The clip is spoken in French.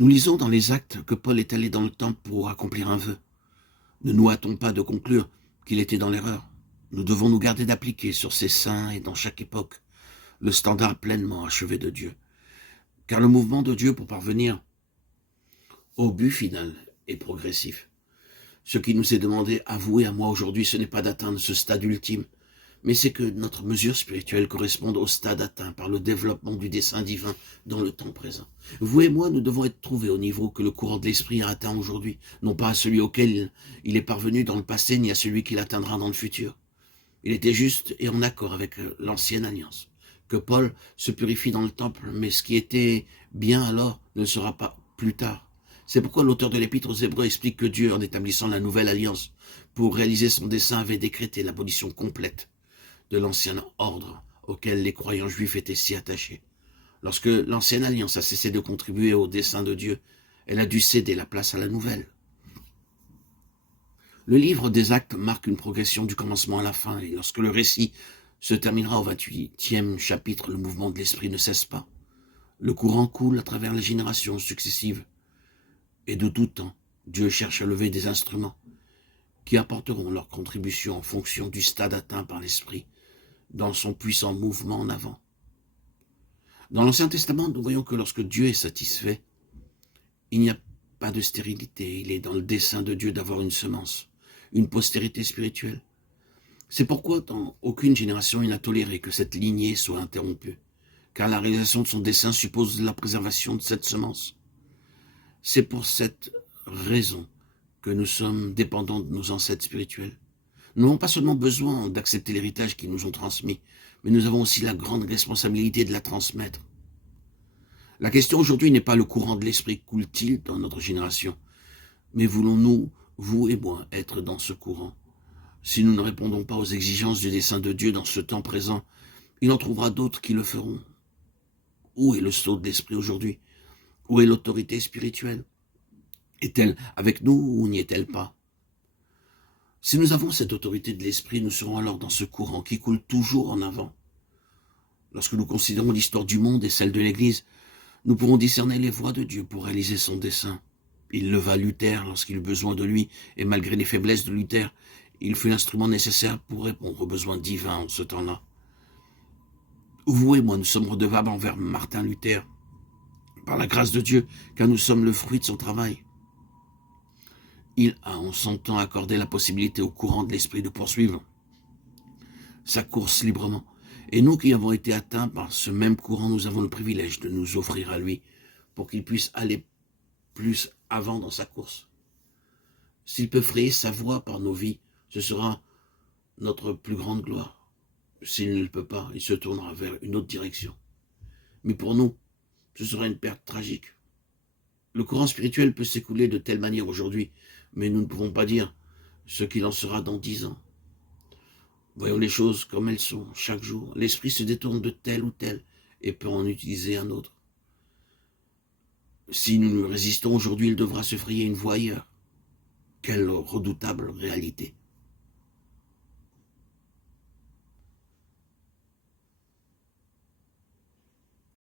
Nous lisons dans les Actes que Paul est allé dans le temple pour accomplir un vœu. Ne nous hâtons pas de conclure qu'il était dans l'erreur. Nous devons nous garder d'appliquer sur ces saints et dans chaque époque le standard pleinement achevé de Dieu. Car le mouvement de Dieu pour parvenir au but final est progressif. Ce qui nous est demandé à vous et à moi aujourd'hui, ce n'est pas d'atteindre ce stade ultime, mais c'est que notre mesure spirituelle corresponde au stade atteint par le développement du dessein divin dans le temps présent. Vous et moi, nous devons être trouvés au niveau que le courant de l'esprit a atteint aujourd'hui, non pas à celui auquel il est parvenu dans le passé, ni à celui qu'il atteindra dans le futur. Il était juste et en accord avec l'ancienne alliance. Que Paul se purifie dans le temple, mais ce qui était bien alors ne le sera pas plus tard. C'est pourquoi l'auteur de l'Épître aux Hébreux explique que Dieu, en établissant la nouvelle alliance, pour réaliser son dessein, avait décrété l'abolition complète de l'ancien ordre auquel les croyants juifs étaient si attachés. Lorsque l'ancienne alliance a cessé de contribuer au dessein de Dieu, elle a dû céder la place à la nouvelle. Le livre des Actes marque une progression du commencement à la fin, et lorsque le récit se terminera au 28e chapitre, le mouvement de l'esprit ne cesse pas. Le courant coule à travers les générations successives, et de tout temps, Dieu cherche à lever des instruments qui apporteront leur contribution en fonction du stade atteint par l'esprit dans son puissant mouvement en avant. Dans l'Ancien Testament, nous voyons que lorsque Dieu est satisfait, il n'y a pas de stérilité, il est dans le dessein de Dieu d'avoir une semence, une postérité spirituelle. C'est pourquoi dans aucune génération il n'a toléré que cette lignée soit interrompue, car la réalisation de son dessein suppose la préservation de cette semence. C'est pour cette raison que nous sommes dépendants de nos ancêtres spirituels. Nous n'avons pas seulement besoin d'accepter l'héritage qu'ils nous ont transmis, mais nous avons aussi la grande responsabilité de la transmettre. La question aujourd'hui n'est pas le courant de l'esprit coule-t-il dans notre génération, mais voulons-nous, vous et moi, être dans ce courant? Si nous ne répondons pas aux exigences du dessein de Dieu dans ce temps présent, il en trouvera d'autres qui le feront. Où est le sceau de l'esprit aujourd'hui? Où est l'autorité spirituelle? Est-elle avec nous ou n'y est-elle pas? Si nous avons cette autorité de l'esprit, nous serons alors dans ce courant qui coule toujours en avant. Lorsque nous considérons l'histoire du monde et celle de l'Église, nous pourrons discerner les voies de Dieu pour réaliser son dessein. Il leva Luther lorsqu'il eut besoin de lui, et malgré les faiblesses de Luther, il fut l'instrument nécessaire pour répondre aux besoins divins en ce temps-là. Vous et moi, nous sommes redevables envers Martin Luther, par la grâce de Dieu, car nous sommes le fruit de son travail. Il a en son temps accordé la possibilité au courant de l'esprit de poursuivre sa course librement. Et nous qui avons été atteints par ce même courant, nous avons le privilège de nous offrir à lui pour qu'il puisse aller plus avant dans sa course. S'il peut frayer sa voie par nos vies, ce sera notre plus grande gloire. S'il ne le peut pas, il se tournera vers une autre direction. Mais pour nous, ce sera une perte tragique. Le courant spirituel peut s'écouler de telle manière aujourd'hui, mais nous ne pouvons pas dire ce qu'il en sera dans 10 ans. Voyons les choses comme elles sont, chaque jour. L'esprit se détourne de tel ou tel et peut en utiliser un autre. Si nous lui résistons aujourd'hui, il devra se frayer une voie ailleurs. Quelle redoutable réalité!